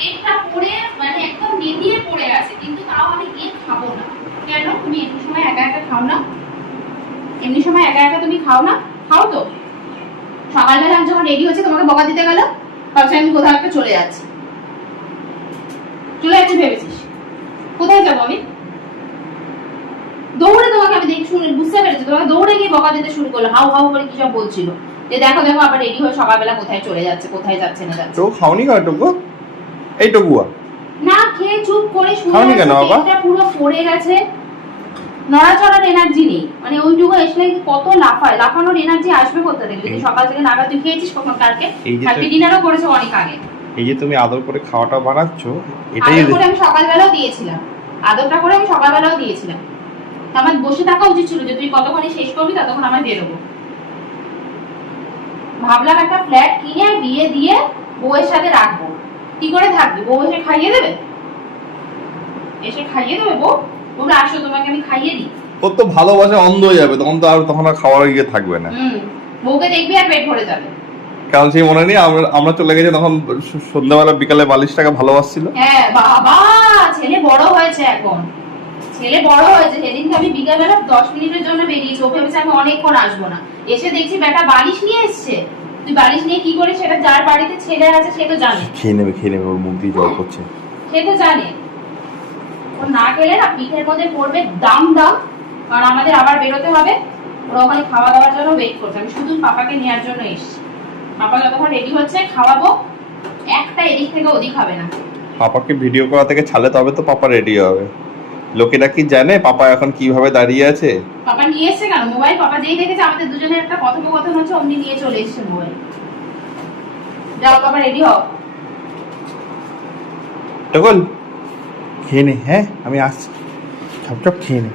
পেটটা পড়ে মানে একদম নেতিয়ে পড়ে আছে, কিন্তু তাও আমি গিয়ে খাবো না। কেন? তুমি এমনি সময় একা একা খাও না? এমনি সময় একা একা তুমি খাও না? খাও তো। সকালবেলা যখন রেডি হচ্ছে তোমাকে বকা দিতে গেল, ভাবছি আমি কোথাও একটা চলে যাচ্ছি। চলে যাচ্ছি ভেবেছিস? কোথায় যাবো আমি? দৌড়ে তোমাকে আমি দেখি শুনে বুঝতে পেরেছি, তোমাকে দৌড়ে গিয়ে বকা দিতে শুরু করলো, হাউ হাউ করে কি সব বলছিল যে দেখো দেখো আবার রেডি হয়ে সকালবেলা কোথায় চলে যাচ্ছে, কোথায় যাচ্ছে না যাচ্ছে। তো খাওনি কেন টুকু? এই টুকুয়া না খেয়ে চুপ করে শুয়ে খাওনি কেন আছে, বাবা? পেটটা পুরো পড়ে গেছে, নড়াচড়ার এনার্জি নেই। মানে ওইটুকু এসলে কত লাফায়, লাফানোর এনার্জি আসবে কোথা থেকে? যদি সকাল থেকে নাগা তুই খেয়েছিস কখন কালকে? কালকে ডিনারও করেছে অনেক আগে। এই যে তুমি আদর করে খাওয়াটা বানাচ্ছ, এটাই আদর করে আমি সকালবেলাও দিয়েছিলাম, আদরটা করে আমি সকালবেলাও দিয়েছিলাম। আমার বসে থাকা উচিত ছিল যে তুই কতক্ষণে শেষ করবি ততক্ষণ আমি বেরোবো। ভাবলাম একটা ফ্ল্যাট কিনে বিয়ে দিয়ে বউয়ের সাথে রাখবো, কি করে থাকবি? বউ এসে খাইয়ে দেবে? এসে খাইয়ে দেবে বউ? বলে আসো তোমাকে আমি খাইয়ে দিই। ওর তো ভালোবাসা অন্ধ হয়ে যাবে, তখন আর খাওয়ার ইয়ে থাকবে না। বউকে দেখবি আর পেট ভরে যাবে। কারণ সেই মনে নেই আমরা চলে গেছি তখন সন্ধ্যাবেলা বিকালে বালিশটাকে ভালোবাসছিল। হ্যাঁ বাবা, ছেলে বড় হয়েছে এখন, ছেলে বড় হয়েছে। সেদিনকে আমি বিকালবেলা 10 মিনিটের জন্য বেরিয়েছি, ওকে ভেবেছি আমি অনেকক্ষণ আসবো না, এসে দেখছি বেটা বালিশ নিয়ে এসছে। তুই বালিশ নিয়ে কি করিস? সেটা যার বাড়িতে ছেলে আছে সে তো জানে। খেয়ে নেবে, ওর মুখ দিয়ে জল করছে। সে তো জানে, ও না খেলে না পিঠের মধ্যে পড়বে দাম দাম। কারণ আমাদের আবার বেরোতে হবে, ওরা ওখানে খাওয়া দাওয়ার জন্য ওয়েট করছে। আমি শুধু পাপাকে নেওয়ার জন্য এসেছি। পাপা যতক্ষণ রেডি হচ্ছে খাওয়াবো, একটা এদিক থেকে ওদিক হবে না। পাপাকে ভিডিও করা থেকে ছাড়লে তবে তো পাপা রেডি হবে। লোকেরা কি জানে পাপা এখন কিভাবে দাঁড়িয়ে আছে? পাপা নিয়ে এসছে কেন মোবাইল? পাপা যেই দেখেছে আমাদের দুজনের একটা কথোপকথন হচ্ছে অমনি নিয়ে চলে এসছে মোবাইল। যাও পাপা রেডি হও। টগল খেয়ে নে, হ্যাঁ আমি আসছি, চপ খেয়ে নে।